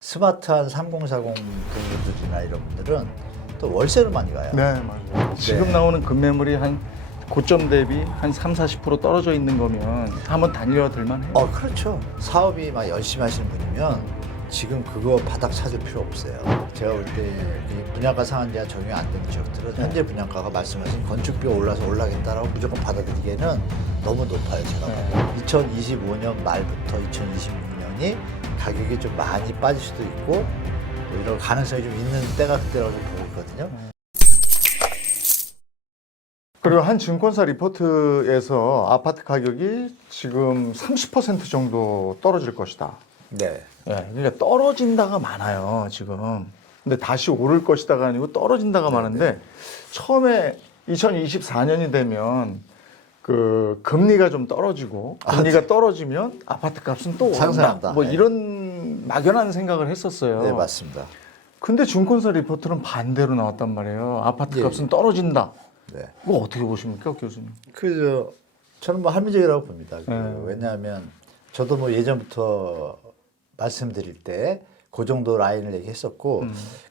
스마트한 3040 분들이나 이런 분들은 또 월세로 많이 가요. 네, 맞아요. 지금 나오는 급매물이 한 고점 대비 한 30-40% 떨어져 있는 거면 한번 달려들 만해요. 그렇죠. 사업이 막 열심히 하시는 분이면 지금 그거 바닥 찾을 필요 없어요. 제가 볼 때 분양가 상한제가 적용이 안 되는 지역들은 현재 분양가가 말씀하신 건축비가 올라서 올라겠다라고 무조건 받아들이기에는 너무 높아요. 제가 봐도. 2025년 말부터 2026년이 가격이 좀 많이 빠질 수도 있고 뭐 이런 가능성이 좀 있는 때가 그때라고 좀 보고 있거든요. 그리고 한 증권사 리포트에서 아파트 가격이 지금 30% 정도 떨어질 것이다. 네. 네, 그러니까 떨어진다가 많아요, 지금. 근데 다시 오를 것이다가 아니고 떨어진다가 많은데 처음에 2024년이 되면 그 금리가 좀 떨어지고 금리가 떨어지면 아파트 값은 또 오른다. 상승한다. 뭐 네. 이런 막연한 생각을 했었어요. 네, 맞습니다. 근데 증권사 리포트는 반대로 나왔단 말이에요. 아파트 예, 값은 떨어진다. 네. 그거 어떻게 보십니까, 교수님? 저는 뭐 합리적이라고 봅니다. 네. 왜냐하면 저도 뭐 예전부터 말씀드릴 때 그 정도 라인을 얘기했었고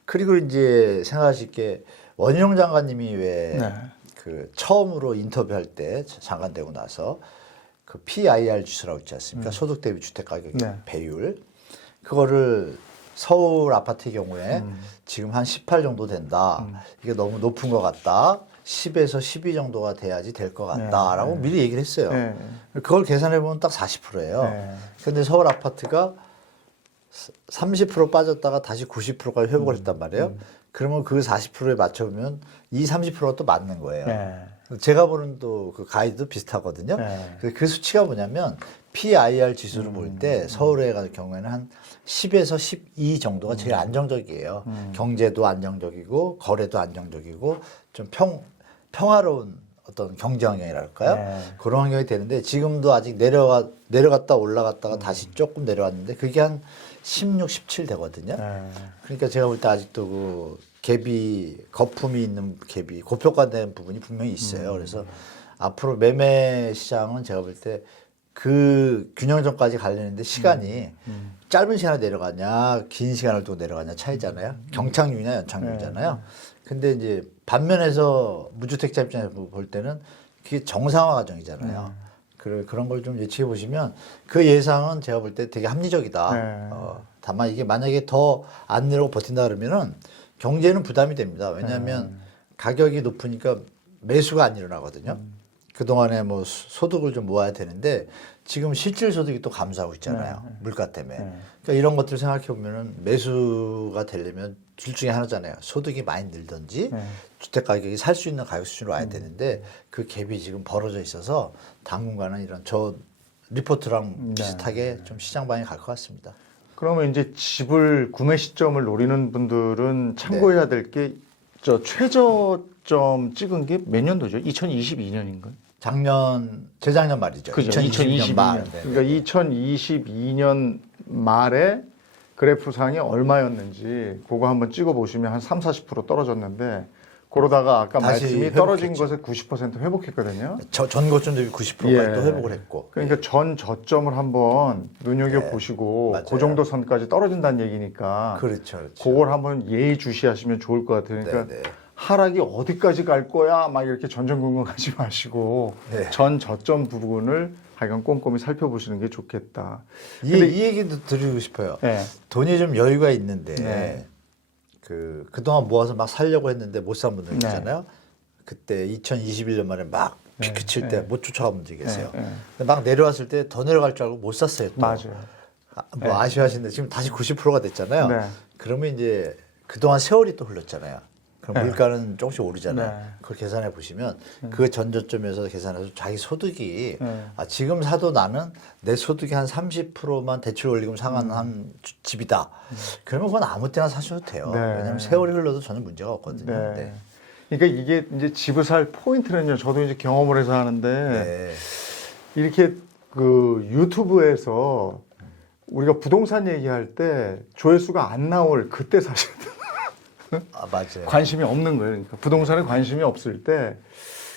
그리고 이제 생각하실 게 원희룡 장관님이 왜 네. 그 처음으로 인터뷰할 때 장관 되고 나서 그 PIR 지수라고 있지 않습니까? 소득 대비 주택 가격 네. 배율 그거를 서울 아파트의 경우에 지금 한 18 정도 된다. 이게 너무 높은 것 같다. 10에서 12 정도가 돼야지 될 것 같다라고 미리 얘기를 했어요. 네. 그걸 계산해 보면 딱 40%예요. 네. 근데 서울 아파트가 30% 빠졌다가 다시 90%까지 회복을 했단 말이에요. 그러면 그 40%에 맞춰보면 이 30%가 또 맞는 거예요. 네. 제가 보는 또 그 가이드도 비슷하거든요. 네. 그 수치가 뭐냐면 PIR 지수를 볼 때 서울의 경우에는 한 10에서 12 정도가 제일 안정적이에요. 경제도 안정적이고 거래도 안정적이고 좀 평화로운 어떤 경제 환경이랄까요? 네. 그런 환경이 되는데 지금도 아직 내려갔다 올라갔다가 다시 조금 내려왔는데 그게 한 16, 17 되거든요. 네. 그러니까 제가 볼 때 아직도 그 갭이 거품이 있는 갭이 고평가된 부분이 분명히 있어요. 그래서 앞으로 매매 시장은 제가 볼 때 그 균형점까지 가려는데 시간이 짧은 시간에 내려가냐 긴 시간을 두고 내려가냐 차이잖아요. 경착륙이냐 연착륙이잖아요. 근데 이제 반면에서 무주택자 입장에서 볼 때는 그게 정상화 과정이잖아요. 그런 걸 좀 예측해 보시면 그 예상은 제가 볼 때 되게 합리적이다. 네. 다만 이게 만약에 더 안 내려고 버틴다 그러면은 경제는 부담이 됩니다. 왜냐하면 가격이 높으니까 매수가 안 일어나거든요. 그동안에 뭐 소득을 좀 모아야 되는데 지금 실질 소득이 또 감소하고 있잖아요. 물가 때문에. 그러니까 이런 것들을 생각해 보면은 매수가 되려면 둘 중에 하나잖아요. 소득이 많이 늘든지 주택 가격이 살 수 있는 가격 수준으로 와야 되는데 그 갭이 지금 벌어져 있어서 당분간은 이런 저 리포트랑 비슷하게 좀 시장 방향이 갈 것 같습니다. 그러면 이제 집을 구매 시점을 노리는 분들은 참고해야 될 게 저 최저점 찍은 게 몇 년도죠? 2022년인가요? 재작년 말이죠. 그죠? 2022년 말. 네. 그러니까 2022년 말에 그래프상이 얼마였는지 그거 한번 찍어 보시면 한 30-40% 떨어졌는데 그러다가 아까 다시 말씀이 떨어진 회복했죠. 것에 90% 회복했거든요. 전 고점 대비 90%까지 또 회복을 했고. 그러니까 전 저점을 한번 눈여겨 보시고 맞아요. 그 정도 선까지 떨어진다는 얘기니까 그렇죠. 그걸 한번 예의주시하시면 좋을 것 같아요. 그러니까 네. 하락이 어디까지 갈 거야 막 이렇게 전전긍긍하지 마시고 네. 전 저점 부분을 하여간 꼼꼼히 살펴보시는 게 좋겠다. 이 얘기도 드리고 싶어요. 네. 돈이 좀 여유가 있는데 네. 그동안 모아서 막 살려고 했는데 못 산 분들 네. 있잖아요. 그때 2021년 말에 막 피크 칠 때 못 쫓아간 분들이 계세요. 네. 근데 막 내려왔을 때 더 내려갈 줄 알고 못 샀어요. 또. 맞아요. 아쉬워하시는데 지금 다시 90%가 됐잖아요. 네. 그러면 이제 그동안 세월이 또 흘렀잖아요. 그럼 물가는 조금씩 오르잖아요. 네. 그걸 계산해 보시면 그 전저점에서 계산해서 자기 소득이 네. 지금 사도 나는 내 소득이 한 30%만 대출 올리금 상환 한 집이다. 그러면 그건 아무 때나 사셔도 돼요. 네. 왜냐하면 세월이 흘러도 전혀 문제가 없거든요. 네. 네. 그러니까 이게 이제 집을 살 포인트는요. 저도 이제 경험을 해서 하는데 네. 이렇게 그 유튜브에서 우리가 부동산 얘기할 때 조회수가 안 나올 그때 사셔야 돼요. 맞아요. 관심이 없는 거예요. 그러니까 부동산에 관심이 없을 때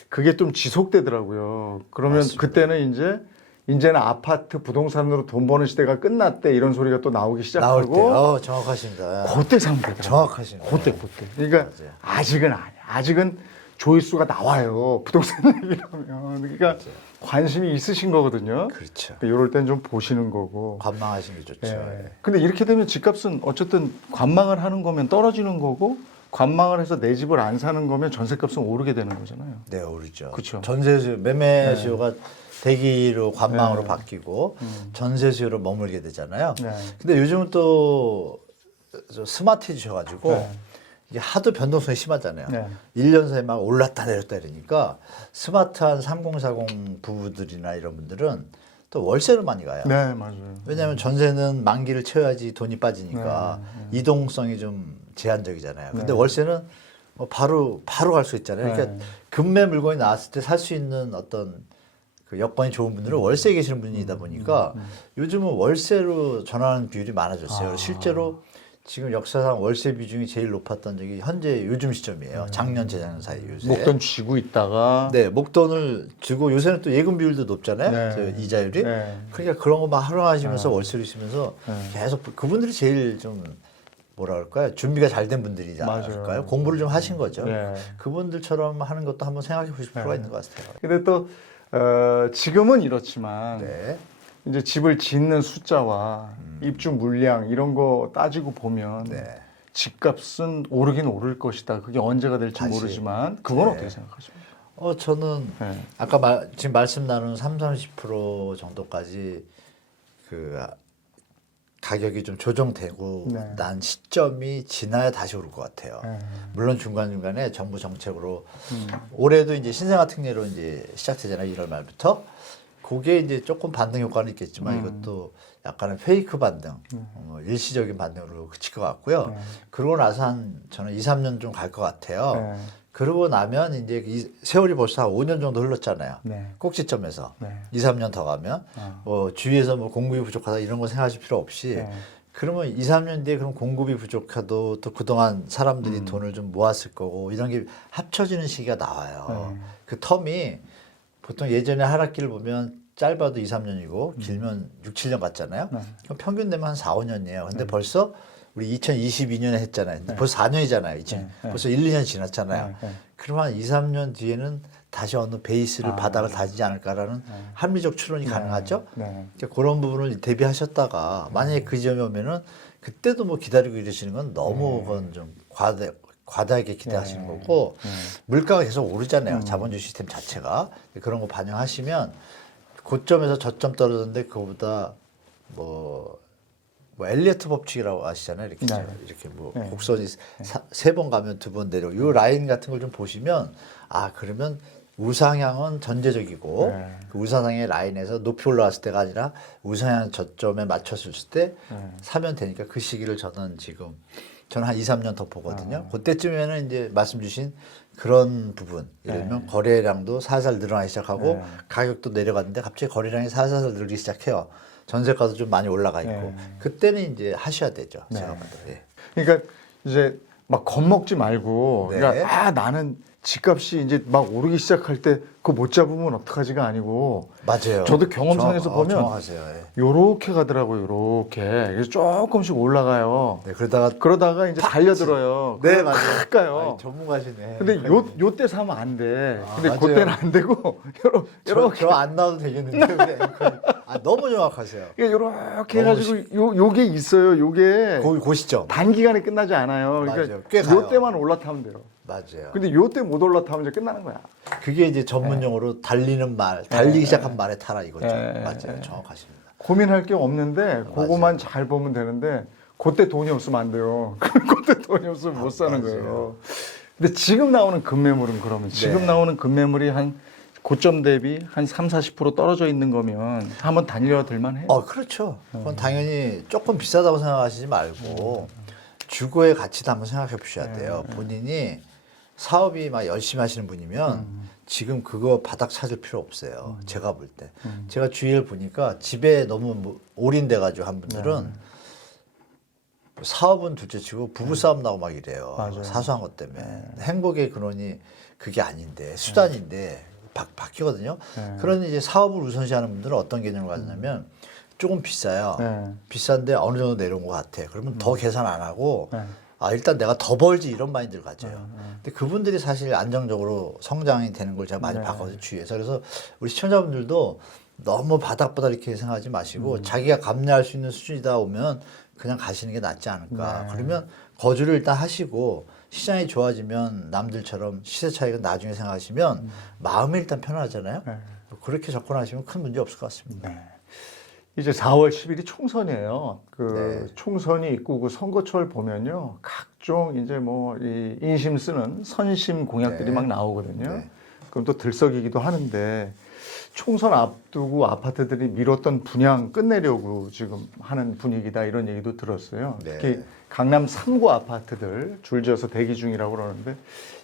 그게 좀 지속되더라고요. 그러면 맞습니다. 그때는 이제 이제는 아파트 부동산으로 돈 버는 시대가 끝났대 이런 소리가 또 나오기 나올 때, 시작하고 정확하십니다. 그때 사면 되더라고요. 정확하십니다. 그때. 그러니까 맞아요. 아직은 아니야. 아직은 조회수가 나와요. 부동산 얘기라면. 그러니까 맞아요. 관심이 있으신 거거든요. 그렇죠. 이럴 땐 좀 보시는 거고. 관망하시는 게 좋죠. 예. 근데 이렇게 되면 집값은 어쨌든 관망을 하는 거면 떨어지는 거고 관망을 해서 내 집을 안 사는 거면 전세값은 오르게 되는 거잖아요. 네, 오르죠. 그쵸. 전세 수요, 매매 수요가 대기로 관망으로 네. 바뀌고 전세 수요로 머물게 되잖아요. 네. 근데 요즘은 또 스마트해지셔가지고 네. 이게 하도 변동성이 심하잖아요. 네. 1년 사이에 막 올랐다 내렸다 이러니까 스마트한 3040 부부들이나 이런 분들은 또 월세로 많이 가요. 네, 맞아요. 왜냐하면 전세는 만기를 채워야지 돈이 빠지니까 이동성이 좀 제한적이잖아요. 근데 네. 월세는 뭐 바로 갈 수 있잖아요. 그러니까 네. 금매 물건이 나왔을 때 살 수 있는 어떤 그 여건이 좋은 분들은 월세에 계시는 분이다 보니까 요즘은 월세로 전환하는 비율이 많아졌어요. 실제로 지금 역사상 월세 비중이 제일 높았던 적이 현재 요즘 시점이에요. 작년, 재작년 사이 요새. 목돈 쥐고 있다가 네, 목돈을 주고 요새는 또 예금 비율도 높잖아요. 네. 저 이자율이. 네. 그러니까 그런 거 막 활용하시면서 월세를 쓰면서 네. 계속 그분들이 제일 좀 뭐라 그럴까요? 준비가 잘 된 분들이지 맞아요. 않을까요? 공부를 좀 하신 거죠. 네. 그분들처럼 하는 것도 한번 생각해 보실 필요가 네. 있는 것 같아요. 근데 또 지금은 이렇지만 네. 이제 집을 짓는 숫자와 입주 물량 이런 거 따지고 보면 네. 집값은 오르긴 오를 것이다. 그게 언제가 될지 다시. 모르지만 그건 네. 어떻게 생각하십니까? 저는 네. 아까 지금 말씀 나눈 30% 정도까지 그 가격이 좀 조정되고 네. 난 시점이 지나야 다시 오를 것 같아요. 네. 물론 중간중간에 정부 정책으로 올해도 이제 신생아 특례로 이제 시작되잖아요. 1월 말부터. 그게 이제 조금 반등 효과는 있겠지만 이것도 약간의 페이크 반등, 일시적인 반등으로 그칠 것 같고요. 네. 그러고 나서 저는 2, 3년 좀 갈 것 같아요. 네. 그러고 나면 이제 이 세월이 벌써 한 5년 정도 흘렀잖아요. 네. 꼭지점에서 네. 2, 3년 더 가면 뭐 주위에서 뭐 공급이 부족하다 이런 거 생각하실 필요 없이 네. 그러면 2, 3년 뒤에 그럼 공급이 부족해도 또 그동안 사람들이 돈을 좀 모았을 거고 이런 게 합쳐지는 시기가 나와요. 그 텀이 보통 예전에 하락기를 보면 짧아도 2, 3년이고 길면 6, 7년 갔잖아요. 그럼 평균 되면 한 4, 5년이에요. 근데 벌써 우리 2022년에 했잖아요. 근데 벌써 4년이잖아요. 벌써 1, 2년 지났잖아요. 그러면 한 2, 3년 뒤에는 다시 어느 베이스를 바닥을 다지지 않을까라는 합리적 추론이 가능하죠. 네. 이제 그런 부분을 대비하셨다가 만약에 그 지점이 오면은 그때도 뭐 기다리고 이러시는 건 너무 그건 좀 과다하게 기대하시는 거고 물가가 계속 오르잖아요. 자본주의 시스템 자체가 그런 거 반영하시면 고점에서 저점 떨어졌는데 그거보다 뭐 엘리어트 법칙이라고 아시잖아요. 이렇게 네. 이렇게 뭐 네. 곡선이 세 번 가면 두 번 내려. 요 라인 같은 걸 좀 보시면 그러면 우상향은 전제적이고 네. 그 우상향의 라인에서 높이 올라왔을 때가 아니라 우상향 저점에 맞췄을 때 사면 되니까 그 시기를 저는 한 2, 3년 더 보거든요. 그때쯤에는 이제 말씀 주신 그런 부분, 예를 들면 거래량도 살살 늘어나기 시작하고 가격도 내려갔는데 갑자기 거래량이 살살 늘기 시작해요. 전세가도 좀 많이 올라가 있고 그때는 이제 하셔야 되죠. 제가 봐도. 예. 그러니까 이제 막 겁먹지 말고 네. 그러니까 나는 집값이 이제 막 오르기 시작할 때 그거 못 잡으면 어떡하지가 아니고 맞아요. 저도 경험상에서 보면 정확하세요. 예. 요렇게 가더라고요. 요렇게 그래서 조금씩 올라가요. 네, 그러다가 이제 달려들어요. 네, 맞아요. 팍 가요. 아니, 전문가시네. 근데 요때 사면 안 돼. 근데 맞아요. 그때는 안 되고 요렇게 저안 나와도 되겠는데. 근데 너무 정확하세요. 요렇게 해가지고 요게 있어요. 요게 그 시점. 단기간에 끝나지 않아요. 맞아요. 그러니까 꽤 가요. 요때만 올라타면 돼요. 맞아요. 근데 요때 못 올라타면 이제 끝나는 거야. 그게 이제 전문용어로 달리는 말, 달리기 시작한 말의 타라 이거죠. 맞아요. 정확하십니다. 고민할 게 없는데 그거만 잘 보면 되는데 그때 돈이 없으면 안 돼요. 그때 돈이 없으면 못 사는 맞아요. 거예요. 근데 지금 나오는 급매물은 그러면 지금 나오는 급매물이 한 고점 대비 한 3, 40% 떨어져 있는 거면 한번 달려들 만해요. 그렇죠. 그건 당연히 조금 비싸다고 생각하시지 말고 주거의 가치도 한번 생각해 보셔야 돼요. 본인이 사업이 막 열심히 하시는 분이면 지금 그거 바닥 찾을 필요 없어요. 제가 볼 때. 제가 주위를 보니까 집에 너무 올인돼 가지고 한 분들은 사업은 둘째치고 부부싸움 나고 막 이래요. 맞아요. 사소한 것 때문에. 행복의 근원이 그게 아닌데 수단인데 바뀌거든요. 네. 그런 이제 사업을 우선시하는 분들은 어떤 개념을 가지냐면 조금 비싸요. 네. 비싼데 어느 정도 내려온 것 같아. 그러면 더 계산 안 하고 네. 아 일단 내가 더 벌지 이런 마인드를 가져요. 근데 그분들이 사실 안정적으로 성장이 되는 걸 제가 많이 네. 봤거든요. 주위에서. 그래서 우리 시청자분들도 너무 바닥바닥 이렇게 생각하지 마시고 자기가 감내할 수 있는 수준이다 오면 그냥 가시는 게 낫지 않을까. 네. 그러면 거주를 일단 하시고 시장이 좋아지면 남들처럼 시세 차익은 나중에 생각하시면 마음이 일단 편하잖아요. 네. 그렇게 접근하시면 큰 문제 없을 것 같습니다. 네. 이제 4월 10일이 총선이에요. 그 네. 총선이 있고 그 선거철 보면요. 각종 이제 뭐 이 인심 쓰는 선심 공약들이 네. 막 나오거든요. 네. 그럼 또 들썩이기도 하는데 총선 앞두고 아파트들이 미뤘던 분양 끝내려고 지금 하는 분위기다 이런 얘기도 들었어요. 네. 특히 강남 3구 아파트들 줄지어서 대기 중이라고 그러는데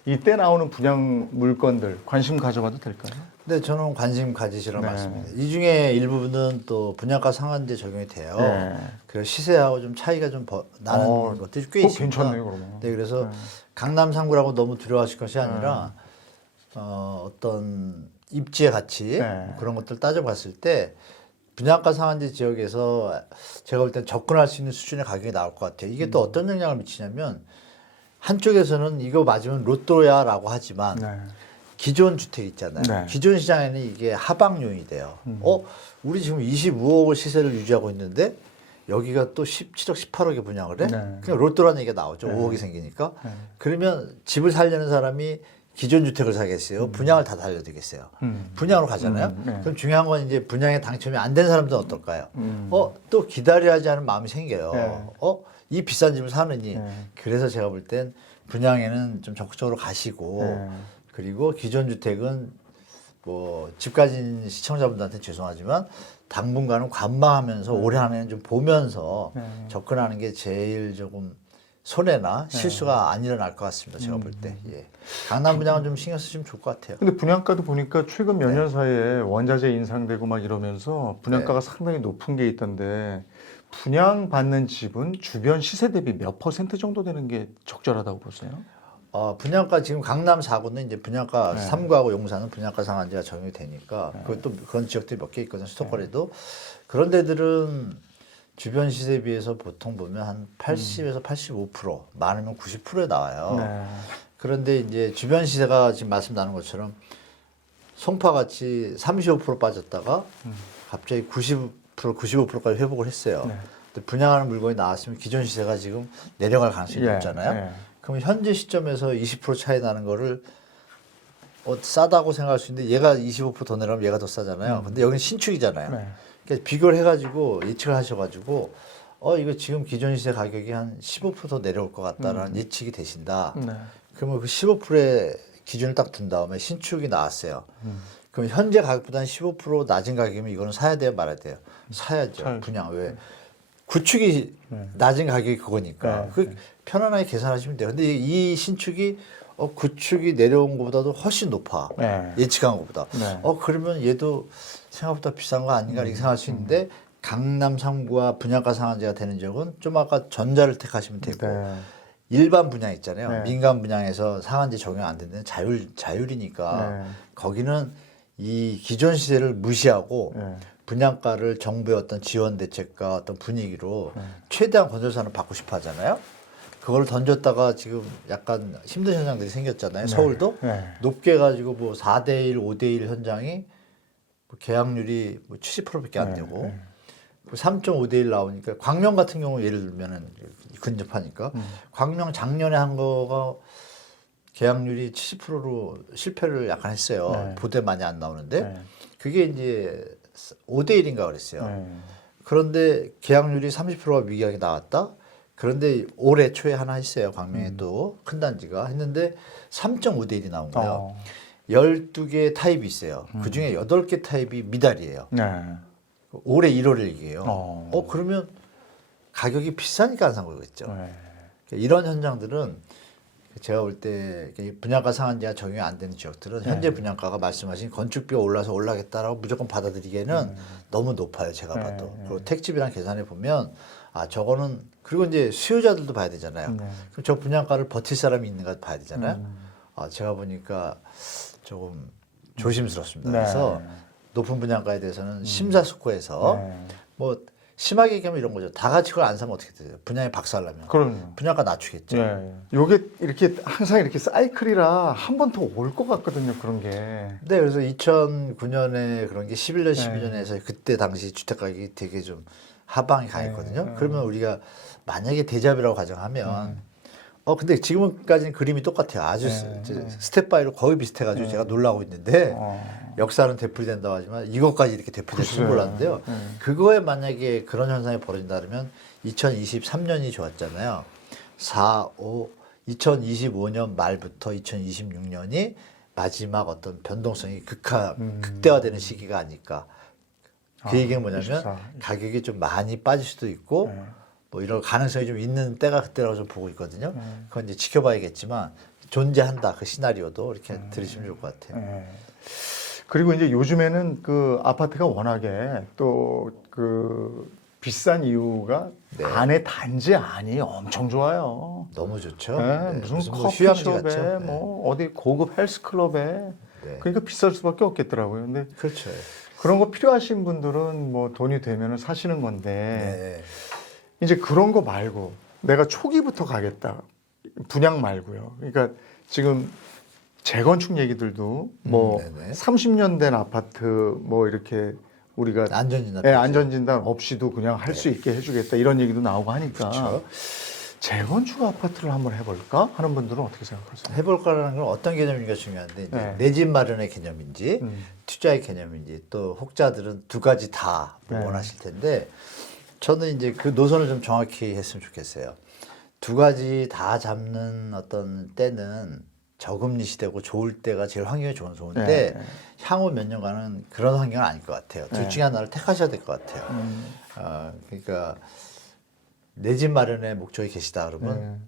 이때 나오는 분양 물건들 관심 가져봐도 될까요? 근데 저는 관심 가지시라고 네. 말씀드립니다. 이 중에 일부분은 또 분양가 상한제 적용이 돼요. 네. 그래서 시세하고 좀 차이가 좀 나는 것들이 꽤 있습니다. 괜찮네요, 그러면. 네, 그래서 네. 강남 3구라고 너무 두려워하실 것이 아니라 어떤 입지의 가치 네. 그런 것들 따져봤을 때 분양가 상한제 지역에서 제가 볼 땐 접근할 수 있는 수준의 가격이 나올 것 같아요. 이게 또 어떤 영향을 미치냐면 한쪽에서는 이거 맞으면 로또야라고 하지만 네. 기존 주택 있잖아요. 네. 기존 시장에는 이게 하방요인이 돼요. 우리 지금 25억을 시세를 유지하고 있는데 여기가 또 17억, 18억에 분양을 해? 네. 그냥 로또라는 얘기가 나오죠. 네. 5억이 생기니까. 네. 그러면 집을 살려는 사람이 기존 주택을 사겠어요? 분양을 다 살려되겠어요? 분양으로 가잖아요? 네. 그럼 중요한 건 이제 분양에 당첨이 안 된 사람들은 어떨까요? 또 기다려야지 하는 마음이 생겨요. 네. 이 비싼 집을 사느니. 네. 그래서 제가 볼 땐 분양에는 좀 적극적으로 가시고 네. 그리고 기존 주택은 뭐 집 가진 시청자분들한테 죄송하지만 당분간은 관망하면서 올해 안에는 좀 보면서 네. 접근하는 게 제일 조금 손해나 실수가 안 일어날 것 같습니다. 제가 볼 때. 예. 강남 분양은 좀 신경 쓰시면 좋을 것 같아요. 근데 분양가도 보니까 최근 몇 년 사이에 원자재 인상되고 막 이러면서 분양가가 상당히 높은 게 있던데 분양받는 집은 주변 시세 대비 몇 % 정도 되는 게 적절하다고 보세요? 분양가 지금 강남 4구는 이제 분양가 네. 3구하고 용산은 분양가 상한제가 적용이 되니까 그것도 그런 지역들이 몇 개 있거든요. 수도권에도. 그런 데들은 주변 시세에 비해서 보통 보면 한 80에서 85% 많으면 90%에 나와요. 네. 그런데 이제 주변 시세가 지금 말씀 나눈 것처럼 송파같이 35% 빠졌다가 갑자기 90%, 95%까지 회복을 했어요. 네. 근데 분양하는 물건이 나왔으면 기존 시세가 지금 내려갈 가능성이 예, 높잖아요. 예. 그럼 현재 시점에서 20% 차이 나는 거를 싸다고 생각할 수 있는데 얘가 25%더 내려면 얘가 더 싸잖아요. 근데 여기는 신축이잖아요. 네. 그래서 비교를 해가지고 예측을 하셔가지고 이거 지금 기존 시세 가격이 한 15%더 내려올 것 같다라는 예측이 되신다. 네. 그러면 그 15%의 기준을 딱 둔 다음에 신축이 나왔어요. 그럼 현재 가격보다는 15% 낮은 가격이면 이거는 사야 돼요, 말아야 돼요? 사야죠. 사야죠. 분양 왜? 구축이 낮은 가격이 그거니까. 네. 그 편안하게 계산하시면 돼요. 근데 이 신축이 구축이 내려온 것보다도 훨씬 높아. 네. 예측한 것보다. 네. 그러면 얘도 생각보다 비싼 거 아닌가 이렇게 생각할 수 있는데 강남 3구와 분양가 상한제가 되는 지역은 좀 아까 전자를 택하시면 되고 네. 일반 분양 있잖아요. 네. 민간 분양에서 상한제 적용 안 되는 자율이니까 네. 거기는 이 기존 시세를 무시하고 네. 분양가를 정부의 어떤 지원 대책과 어떤 분위기로 네. 최대한 건설사는 받고 싶어 하잖아요. 그걸 던졌다가 지금 약간 힘든 현상들이 생겼잖아요. 서울도 네. 높게 해가지고 뭐 4대1, 5대1 현장이 뭐 계약률이 뭐 70%밖에 안 되고 네. 3.5대1 나오니까 광명 같은 경우 예를 들면은 근접하니까 광명 작년에 한 거가 계약률이 70%로 실패를 약간 했어요. 네. 보대 많이 안 나오는데 네. 그게 이제 5대1인가 그랬어요. 네. 그런데 계약률이 30%가 미기하게 나왔다. 그런데 올해 초에 하나 했어요. 광명에 또 큰 단지가 했는데 3.5대1이 나온 거예요. 12개 타입이 있어요. 그중에 8개 타입이 미달이에요. 네. 올해 1월을 얘기해요. 그러면 가격이 비싸니까 안 산 거겠죠. 네. 이런 현장들은 제가 볼 때 분양가 상한제가 적용이 안 되는 지역들은 현재 분양가가 말씀하신 건축비가 올라서 올라겠다라고 무조건 받아들이기에는 너무 높아요. 제가 봐도. 그리고 택지비랑 계산해 보면 저거는 그리고 이제 수요자들도 봐야 되잖아요. 그럼 저 분양가를 버틸 사람이 있는가 봐야 되잖아요. 제가 보니까 조금 조심스럽습니다. 네. 그래서 높은 분양가에 대해서는 심사숙고해서 네. 뭐 심하게 얘기하면 이런 거죠. 다 같이 그걸 안 사면 어떻게 돼요? 분양에 박살나면 그럼요. 분양가 낮추겠죠. 예. 요게 이렇게 항상 이렇게 사이클이라 한 번 더 올 것 같거든요. 그런 게. 네, 그래서 2009년에 그런 게 11년, 네. 12년에서 그때 당시 주택 가격이 되게 좀 하방이 강했거든요. 네. 그러면 우리가 만약에 대잡이라고 가정하면 근데 지금까지는 그림이 똑같아요. 아주 스텝 바이로 거의 비슷해가지고 제가 놀라고 있는데 역사는 되풀이된다고 하지만 이것까지 이렇게 되풀이될 줄 몰랐는데요. 그거에 만약에 그런 현상이 벌어진다 그러면 2023년이 좋았잖아요. 2025년 말부터 2026년이 마지막 어떤 변동성이 극대화되는 시기가 아닐까. 그 얘기는 뭐냐면 24. 가격이 좀 많이 빠질 수도 있고 뭐 이런 가능성이 좀 있는 때가 그때라고 좀 보고 있거든요. 그건 이제 지켜봐야겠지만 존재한다. 그 시나리오도 이렇게 들으시면 좋을 것 같아요. 그리고 이제 요즘에는 그 아파트가 워낙에 또 그 비싼 이유가 네. 안에 단지 안이 엄청 좋아요. 너무 좋죠. 네, 네, 무슨 뭐 휴양지 커피숍에 같죠. 뭐 어디 고급 헬스클럽에 네. 그러니까 비쌀 수밖에 없겠더라고요. 근데 그렇죠. 그런 거 필요하신 분들은 뭐 돈이 되면 사시는 건데 네. 이제 그런 거 말고 내가 초기부터 가겠다. 분양 말고요. 그러니까 지금 재건축 얘기들도 뭐 네네. 30년 된 아파트 뭐 이렇게 우리가 안전진단. 안전진단 없이도 그냥 할 수 있게 해주겠다 이런 얘기도 나오고 하니까 그렇죠. 재건축 아파트를 한번 해볼까 하는 분들은 어떻게 생각하세요? 해볼까라는 건 어떤 개념인가 중요한데 이제 네. 내 집 마련의 개념인지 투자의 개념인지 또 혹자들은 두 가지 다 네. 원하실 텐데 저는 이제 그 노선을 좀 정확히 했으면 좋겠어요. 두 가지 다 잡는 어떤 때는 저금리 시대고 좋을 때가 제일 환경이 좋은데 네. 향후 몇 년간은 그런 환경은 아닐 것 같아요. 둘 중에 하나를 택하셔야 될 것 같아요. 그러니까 내 집 마련의 목적이 계시다 그러면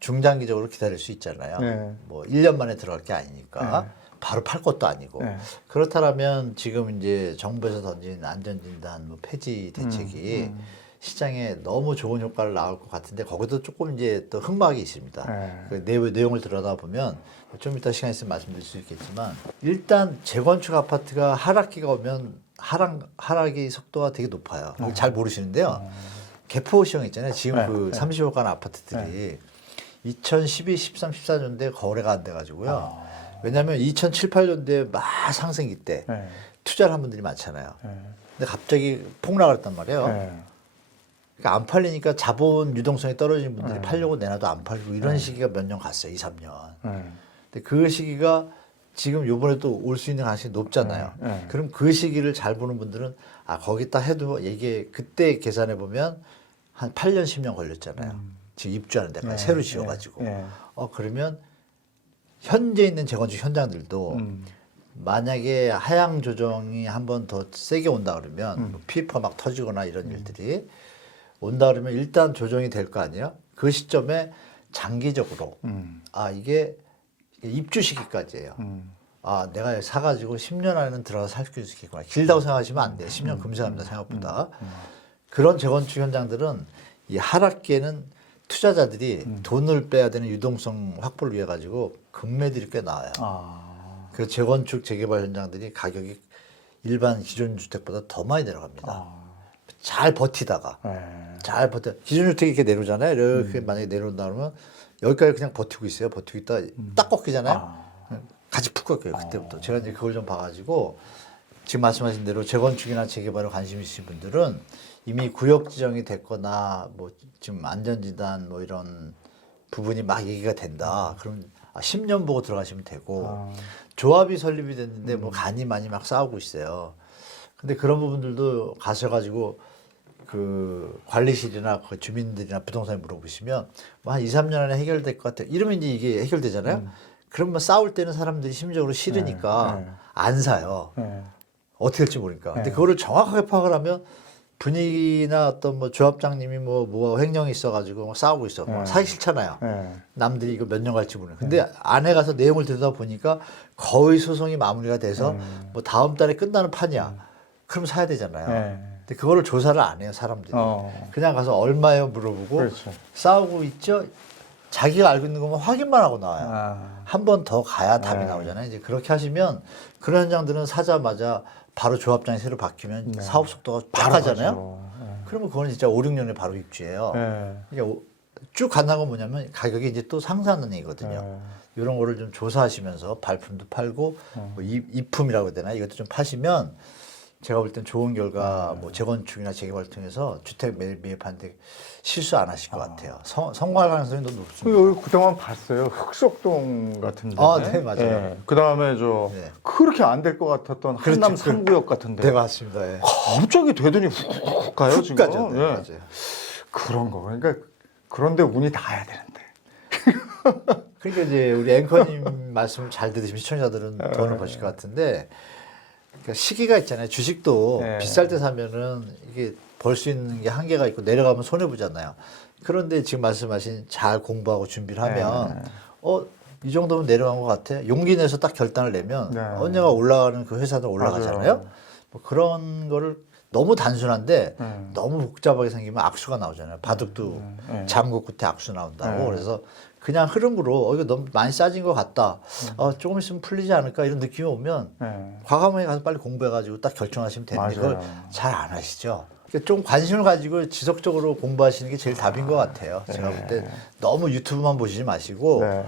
중장기적으로 기다릴 수 있잖아요. 네. 뭐 1년 만에 들어갈 게 아니니까 바로 팔 것도 아니고 네. 그렇다면 지금 이제 정부에서 던진 안전진단 뭐 폐지 대책이 시장에 너무 좋은 효과를 나올 것 같은데 거기도 조금 이제 또 흑막이 있습니다. 네. 그 내용을 들여다보면 좀 이따 시간 있으면 말씀드릴 수 있겠지만 일단 재건축 아파트가 하락기가 오면 하락의 속도가 되게 높아요. 잘 모르시는데요. 개포 시형 있잖아요. 지금 네. 그 30호간 아파트들이 2012, 13, 14년도에 거래가 안 돼가지고요. 왜냐하면 2007, 8년도에 막 상승기 때 네. 투자를 한 분들이 많잖아요. 네. 근데 갑자기 폭락을 했단 말이에요. 네. 그러니까 안 팔리니까 자본 유동성이 떨어진 분들이 팔려고 내놔도 안 팔리고 이런 시기가 몇 년 갔어요. 2, 3년. 근데 그 시기가 지금 요번에 또 올 수 있는 가능성이 높잖아요. 그럼 그 시기를 잘 보는 분들은 거기다 해도 이게 그때 계산해 보면 한 8년, 10년 걸렸잖아요. 지금 입주하는 데까지 새로 지어가지고. 그러면 현재 있는 재건축 현장들도 만약에 하향 조정이 한 번 더 세게 온다 그러면 뭐 피파 막 터지거나 이런 일들이 온다 그러면 일단 조정이 될 거 아니에요? 그 시점에 장기적으로 이게 입주 시기까지예요. 내가 사가지고 10년 안에는 들어가서 살 수 있겠구나. 길다고 생각하시면 안 돼요. 10년 금세합니다. 생각보다. 그런 재건축 현장들은 이 하락기에는 투자자들이 돈을 빼야 되는 유동성 확보를 위해 가지고 금매들이 꽤 나와요. 그 재건축 재개발 현장들이 가격이 일반 기존 주택보다 더 많이 내려갑니다. 잘 버티다가 기존 주택이 이렇게 내려오잖아요. 이렇게 만약에 내려온다 그러면 여기까지 그냥 버티고 있어요. 버티고 있다 딱 꺾이잖아요. 같이 푹 꺾여요. 그때부터. 제가 이제 그걸 좀 봐가지고 지금 말씀하신 대로 재건축이나 재개발에 관심 있으신 분들은 이미 구역 지정이 됐거나 뭐 지금 안전진단 뭐 이런 부분이 막 얘기가 된다. 그럼 10년 보고 들어가시면 되고 조합이 설립이 됐는데 뭐 간이 많이 막 싸우고 있어요. 근데 그런 부분들도 가셔가지고 그 관리실이나 그 주민들이나 부동산에 물어보시면 뭐 한 2, 3년 안에 해결될 것 같아요. 이러면 이제 이게 해결되잖아요. 그러면 싸울 때는 사람들이 심리적으로 싫으니까 안 사요. 어떻게 될지 모르니까. 근데 그거를 정확하게 파악을 하면 분위기나 어떤 뭐 조합장님이 뭐 횡령이 있어가지고 막 싸우고 있어. 사기 싫잖아요. 남들이 이거 몇 년 갈지 모르는. 근데 안에 가서 내용을 들여다 보니까 거의 소송이 마무리가 돼서 뭐 다음 달에 끝나는 판이야. 그럼 사야 되잖아요. 근데 그거를 조사를 안 해요, 사람들이. 그냥 가서 얼마예요 물어보고 그렇죠. 싸우고 있죠. 자기가 알고 있는 것만 확인만 하고 나와요. 아. 한 번 더 가야 답이 네. 나오잖아요. 이제 그렇게 하시면 그런 현장들은 사자마자 바로 조합장이 새로 바뀌면 네. 사업 속도가 쫙 바로 가잖아요. 가죠. 그러면 그건 진짜 5, 6년에 바로 입주해요. 네. 그러니까 쭉 간다는 건 뭐냐면 가격이 이제 또 상승하는 얘기거든요. 네. 이런 거를 좀 조사하시면서 발품도 팔고 뭐 이품이라고 해야 되나 이것도 좀 파시면 제가 볼 땐 좋은 결과 뭐 재건축이나 재개발을 통해서 주택 매입하는데 실수 안 하실 것 같아요. 성공할 가능성이 더 높습니다. 여기 그동안 봤어요. 흑석동 같은데. 아, 네, 맞아요. 그 다음에 저 네. 그렇게 안 될 것 같았던 그렇죠. 한남 3구역 같은데. 네, 맞습니다. 예. 갑자기 되더니 훅 가요 훅 지금. 가죠. 네, 예. 맞아요. 그런 거. 그러니까 그런데 운이 닿아야 되는데. 그러니까 이제 우리 앵커님 말씀 잘 들으시면 시청자들은 돈을 버실 것 같은데 그러니까 시기가 있잖아요. 주식도 네. 비쌀 비쌀 때 사면은 이게 벌 수 있는 게 한계가 있고 내려가면 손해 보잖아요. 그런데 지금 말씀하신 잘 공부하고 준비를 하면 이 정도면 내려간 것 같아. 용기 내서 딱 결단을 내면 네. 언젠가 올라가는 그 회사도 올라가잖아요. 맞아요. 뭐 그런 거를 너무 단순한데 네. 너무 복잡하게 생기면 악수가 나오잖아요. 바둑도 네. 잠고 끝에 악수 나온다고. 네. 그래서 그냥 흐름으로 이거 너무 많이 싸진 것 같다. 조금 있으면 풀리지 않을까 이런 느낌이 오면 네. 과감하게 가서 빨리 공부해가지고 딱 결정하시면 되는데 맞아요. 그걸 잘 안 하시죠. 그러니까 좀 관심을 가지고 지속적으로 공부하시는 게 제일 답인 것 같아요. 제가 볼 때 너무 유튜브만 보시지 마시고 네.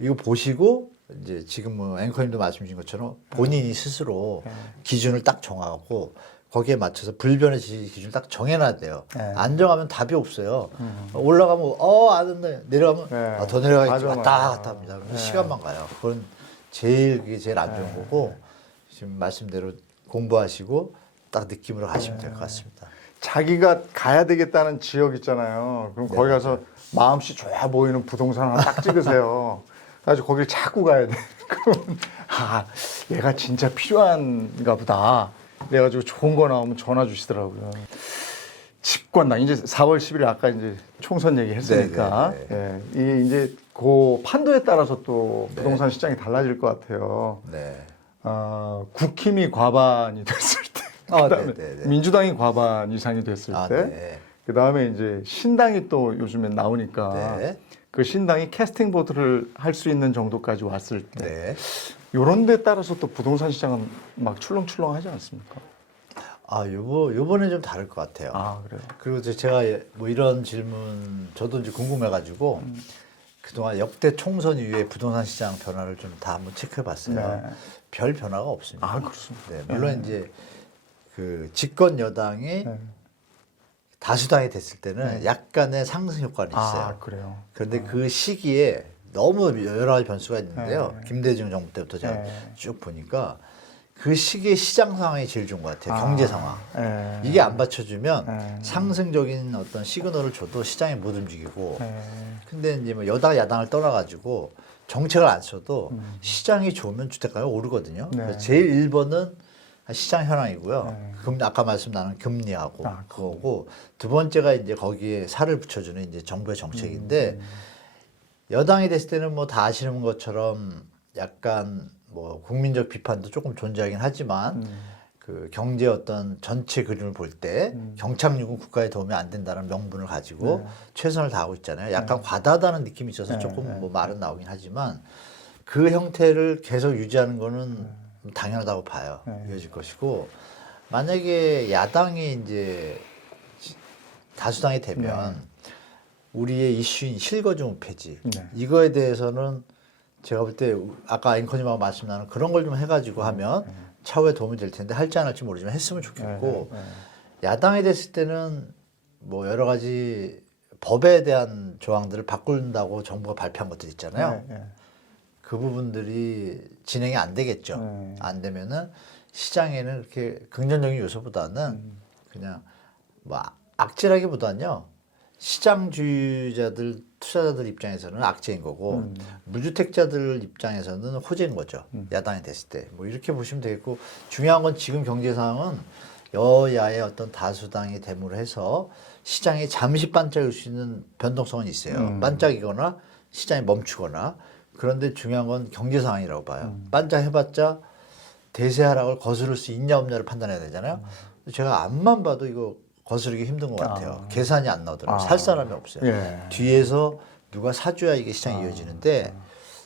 이거 보시고 이제 지금 뭐 앵커님도 말씀 주신 것처럼 본인이 스스로 기준을 딱 정하고 거기에 맞춰서 불변의 기준을 딱 정해놔야 돼요. 네. 안 정하면 답이 없어요. 올라가면 안 된다. 내려가면 네. 더 내려가겠지. 맞아, 왔다 맞아. 갔다 합니다. 그러면 네. 시간만 가요. 그건 그게 제일 안 좋은 거고 지금 말씀대로 공부하시고 딱 느낌으로 가시면 될 것 같습니다. 자기가 가야 되겠다는 지역 있잖아요. 그럼 거기 네, 가서 마음씨 좋아 보이는 부동산 하나 딱 찍으세요. 그래서 거길 자꾸 가야 돼. 그러면 얘가 진짜 필요한가 보다. 그래가지고 좋은 거 나오면 전화 주시더라고요. 집권당 이제 4월 10일 아까 이제 총선 얘기했으니까 네, 이 이제 그 판도에 따라서 또 네. 부동산 시장이 달라질 것 같아요. 네. 국힘이 과반이 됐을 때, 그다음에 네. 민주당이 과반 이상이 됐을 때, 네. 그 다음에 이제 신당이 또 요즘에 나오니까 네. 그 신당이 캐스팅 보트를 할 수 있는 정도까지 왔을 때, 네. 요런 데 따라서 또 부동산 시장은 막 출렁출렁하지 않습니까? 요번에 좀 다를 것 같아요. 그래요. 그리고 이제 제가 뭐 이런 질문 저도 이제 궁금해가지고 그동안 역대 총선 이후에 부동산 시장 변화를 좀 다 한번 체크해봤어요. 네. 별 변화가 없습니다. 그렇습니다. 네, 물론 이제 그 집권 여당이 네. 다수당이 됐을 때는 약간의 상승 효과는 있어요. 그래요. 그런데 그 시기에 너무 여러 가지 변수가 있는데요. 네. 김대중 정부 때부터 제가 네. 쭉 보니까 그 시기에 시장 상황이 제일 좋은 것 같아요. 경제 상황. 네. 이게 안 받쳐주면 네. 상승적인 어떤 시그널을 줘도 시장이 못 움직이고. 네. 근데 이제 뭐 여당 야당을 떠나가지고 정책을 안 써도 시장이 좋으면 주택가가 오르거든요. 네. 그래서 제일 1번은 시장 현황이고요. 네. 아까 말씀 나눈 금리하고 그거고 두 번째가 이제 거기에 살을 붙여주는 이제 정부의 정책인데 여당이 됐을 때는 뭐 다 아시는 것처럼 약간 뭐 국민적 비판도 조금 존재하긴 하지만 그 경제 어떤 전체 그림을 볼 때 경착륙은 국가에 도움이 안 된다는 명분을 가지고 최선을 다하고 있잖아요. 약간 과다하다는 느낌이 있어서 조금 뭐 말은 나오긴 하지만 그 형태를 계속 유지하는 거는 당연하다고 봐요. 이어질 것이고 만약에 야당이 이제 다수당이 되면 우리의 이슈인 실거주물 폐지 이거에 대해서는 제가 볼 때 아까 앵커님하고 말씀 나눈 그런 걸 좀 해가지고 하면 차후에 도움이 될 텐데 할지 안 할지 모르지만 했으면 좋겠고 야당이 됐을 때는 뭐 여러 가지 법에 대한 조항들을 바꾼다고 정부가 발표한 것들 있잖아요. 그 부분들이 진행이 안 되겠죠. 안 되면은 시장에는 이렇게 긍정적인 요소보다는 그냥 뭐 악재라기보다는요. 시장주의자들, 투자자들 입장에서는 악재인 거고 무주택자들 입장에서는 호재인 거죠. 야당이 됐을 때. 뭐 이렇게 보시면 되겠고 중요한 건 지금 경제 상황은 여야의 어떤 다수당이 대무를 해서 시장이 잠시 반짝일 수 있는 변동성은 있어요. 반짝이거나 시장이 멈추거나 그런데 중요한 건 경제 상황이라고 봐요. 반짝해봤자 대세 하락을 거스를 수 있냐 없냐를 판단해야 되잖아요. 제가 앞만 봐도 이거 거스르기 힘든 것 같아요. 계산이 안 나오더라고요. 살 사람이 없어요. 뒤에서 누가 사줘야 이게 시장이 이어지는데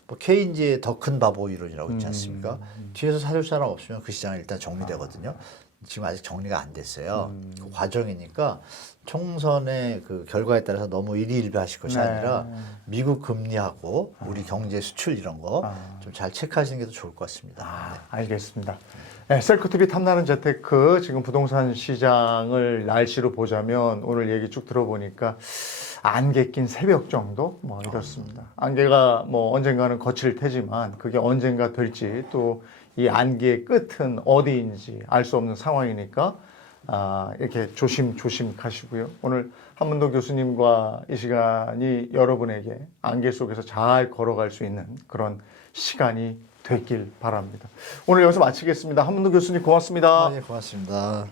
뭐 케인즈의 더 큰 바보 이론이라고 있지 않습니까? 뒤에서 사줄 사람 없으면 그 시장은 일단 정리되거든요. 지금 아직 정리가 안 됐어요. 그 과정이니까 총선의 그 결과에 따라서 너무 일희일비하실 것이 네. 아니라 미국 금리하고 우리 경제 수출 이런 거 좀 잘 체크하시는 게 더 좋을 것 같습니다. 네. 알겠습니다. 네, 셀프TV 탐나는 재테크 지금 부동산 시장을 날씨로 보자면 오늘 얘기 쭉 들어보니까 안개 낀 새벽 정도 뭐 이렇습니다. 안개가 뭐 언젠가는 거칠 테지만 그게 언젠가 될지 또 이 안개의 끝은 어디인지 알 수 없는 상황이니까 이렇게 조심 가시고요. 오늘 한문도 교수님과 이 시간이 여러분에게 안개 속에서 잘 걸어갈 수 있는 그런 시간이 됐길 바랍니다. 오늘 여기서 마치겠습니다. 한문도 교수님 고맙습니다. 네, 고맙습니다.